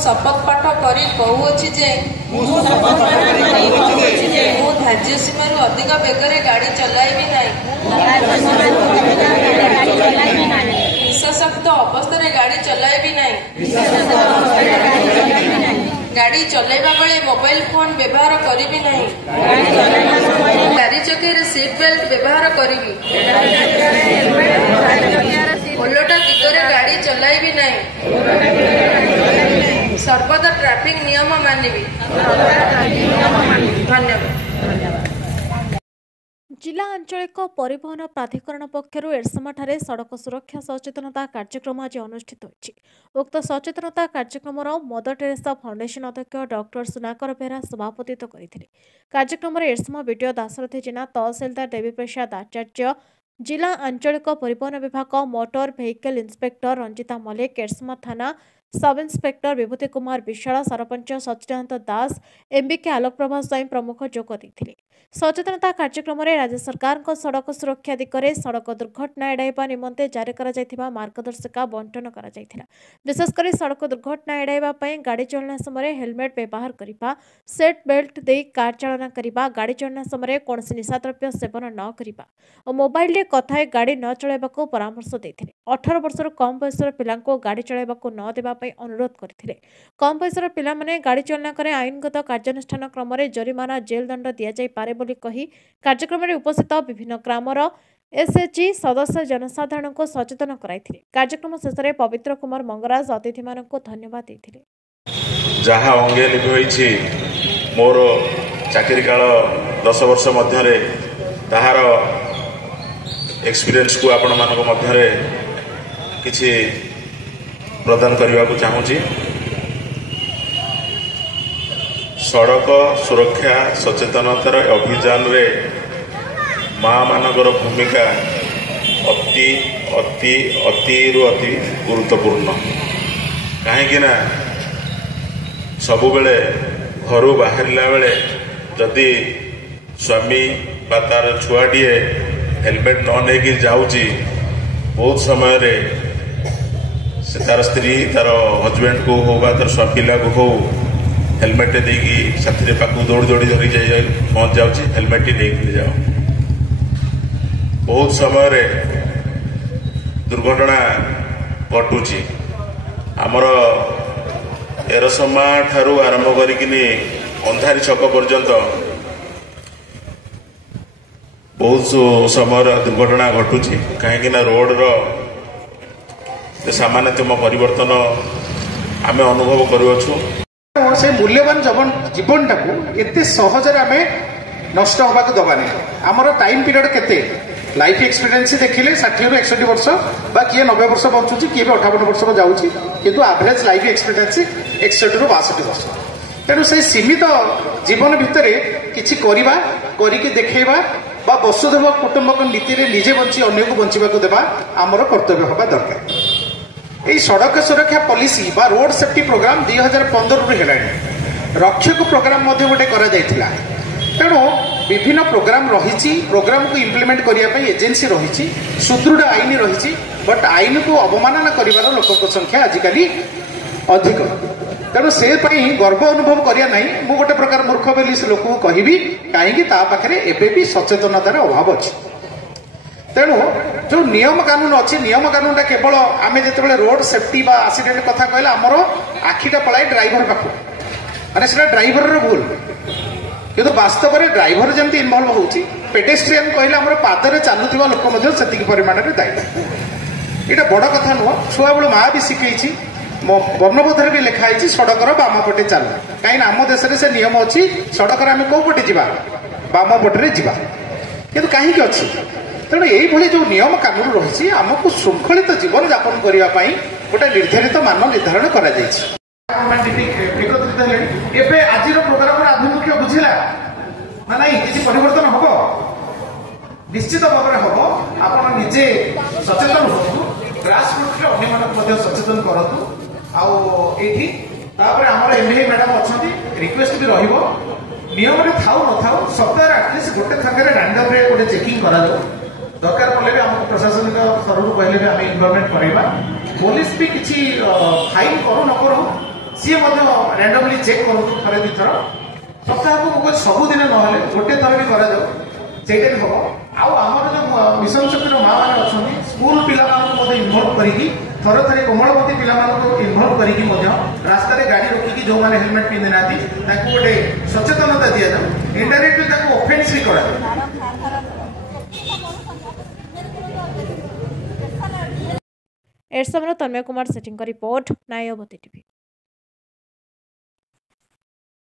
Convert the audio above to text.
शपथ पाठ करी कहूछि जे मु धार्य सीमारू अधिक बेगरे गाड़ी चलाइबी नहीं। निशाशक्त अवस्था गाड़ी चलाइबी नहीं। गाड़ी चलाइबा बेले मोबाइल फोन व्यवहार करिबी नहीं। गाड़ी चके सीट बेल्ट व्यवहार करिबी। ओलटा दिगरे गाड़ी चलाइबी नहीं। सर्वदा ट्रैफिक नियम मानिबी। धन्यवाद। जिला आंचलिक परिवहन प्राधिकरण पक्षर एरसमाଠାରେ सड़क सुरक्षा सचेतनता कार्यक्रम आज अनुष्ठित होइछि। उक्त सचेतनता कार्यक्रम मदर टेरेसा फाउंडेशन अध्यक्ष डॉक्टर सुनाकर बेहरा सभापतित्व करथिले। कार्यक्रम एरसमा बीडीओ दाशरथी जेना, तहसीलदार देवीप्रसाद आचार्य, जिला आंचलिक परिवहन विभाग motor vehicle inspector Ranjita Mallik, Erasama थाना sub inspector Bibhuti Kumar Bishal, sarpanch Sachidananda Das, MBK Alokprabha स्वयं प्रमुख जोग देथिले। सचेतनता कार्यक्रम में राज्य सरकार सड़क सुरक्षा दिगरे सड़क दुर्घटना एड़ाइबा निमंते जारी करा जायथिबा मार्गदर्शिका बंटन करा जायथिला। विशेषकर सड़क दुर्घटना एड़ाइबा पई गाड़ी चलना समय हेलमेट व्यवहार करिबा, सीट बेल्ट दे कार चालना करिबा, गाड़ी चलना समय कोनोसी निशाद्रव्य सेवन न करिबा और मोबाइल रे कथाए गाड़ी न चलाइबाको परामर्श देथिले। 18 वर्षर कम बयसर पिलांको गाड़ी चलाइबाको न देबा पई अनुरोध करथिले। कम बयसर पिला माने गाड़ी चलना करे आईनगत कार्यानुष्ठान क्रम रे जरिमाना जेल दंड दिया जाय पारे बोली कही कार्यक्रम में उपस्थित विभिन्न ग्रामर एसएचजी सदस्य जनसाधारण को सचेतन कराइथिले। कार्यक्रम शेष में पवित्र कुमार मंगराज अतिथि मानक धन्यवाद देथिले। जहाँ अंगे लिखि मोर चाकरी काल 10 वर्ष मध्य ताहार एक्सपीरियंस को आपण मानक मध्य किछि प्रदान करने को चाहूँगी। सड़क सुरक्षा सचेतनतार अभियान रे माँ मानकर भूमिका अति अति अति रु अति गुरुत्वपूर्ण। कहीं सबु बेले घर बाहरिला बेले जदि स्वामी बा तार छुआटीए हेलमेट न लेकिन जाऊँगी बहुत समय रे से तार स्त्री तार हजबैंड को हो बा तार पिला को हो हेलमेट देकी साथी पाक दौड़ दौड़ी धरी जाए पहुंच जाऊँगी हेलमेट नहीं जाओ। बहुत समय रे दुर्घटना घटुची। आमर एरसमा ठारू आरंभ करिकिनी अंधारी छक पर्यंत बहुत समय दुर्घटना घटुची। कहीं रोड रो सामान्यतम परिवर्तन आम अनुभव करुछु। से मूल्यवान जीवन टाकू एते सहजरे आम नष्ट होगा दबानी। आमर टाइम पीरियड केते लाइफ एक्सपीरियंस देखिले 60 रु 61 वर्ष बा किए 90 वर्ष बंचुची किए 58 वर्ष को जाउची किंतु एवरेज लाइफ एक्सपीरियंस 61 रु 62 वर्ष। तेणु से सीमित जीवन भितर किछि करिबा करिके देखैबा बा वसुधैव कुटुंबक नीति रे निजे बंची अन्य को बंचिबाको देबा आमर कर्तव्य होबा दरकार। यही सड़क सुरक्षा पॉलिसी बा रोड सेफ्टी प्रोग्राम 2015 रु हेलानी। रक्षक प्रोग्राम मध्य गोटे करा जायतिला। तेणु विभिन्न प्रोग्राम रही प्रोग्राम को इम्प्लीमेंट करने एजेंसी रही सुदृढ़ आईन रही बट आईन को अवमानना कर लोक संख्या आजिकल अधिक। तेणु से गर्व अनुभव करना ना मु गोटे प्रकार मूर्ख बोली से लोक कहि कहीं पाखे एवं भी सचेतनतार अभाव अच्छी। तेणु जो नियम कानून अच्छे नियम कानून केवल आम जो रोड सेफ्टी बा एक्सीडेंट कथा कहले आमर आखिटा पलाए ड्राइवर पाख माने से ड्राइवर भूल किंतु वास्तव में ड्राइवर जमी इनवल्व होची पेडेस्ट्रियन कहले आमर पादरे चलुवा लोक से परिमाण में दायी। यहाँ बड़ कथा नुह छुआ बेलू माँ भी शिखई वर्णबोधर भी लिखाई सड़कर बाम पटे चल कहीं आम देश से नियम अच्छी सड़क आम कौ पटे जा बाम पटे जा कि कहीं अच्छी। तेणु यही जो नियम कानून रही आमको श्रृंखलित जीवन यापन करने गोटे निर्धारित मान निर्धारण कर आज प्रोग्राम आभिमुख्य बुझिला ना ना किसी परिवर्तन हम निश्चित भाव में हम आप निजे सचेतन हो ग्रासरूट अन्य सचेतन करूँ आम एमएलए मैडम अच्छा रिक्वेस्ट भी नियम थाऊ न थाऊ सप्ताह आटलिस्ट गोटे थके रैंडम गोटे चेकिंग करा दरकार पड़े भी आमको प्रशासनिक स्तर कहले भी आम इन्वॉल्वमेंट करवा पुलिस भी किसी फाइन करू न करूँ सी रैंडमली चेक करूँ थे दुई थर सप्ताह को सबुदिन ना गोटे थर भी करा भी हम आमर जो मिशन शक्तिर माँ मैंने अच्छा स्कूल पिला इनवल्व करके थरे थरे कोमलवती पिला इनवल्व करके रास्ता गाड़ी रोकिकी जो मैंने हेलमेट पिंधि ना गोटे सचेतनता दि जाऊ इनडायरेक्टली ऑफेंस भी करा एडसमर तन्मय कुमार सेठी रिपोर्ट नायवती टीवी।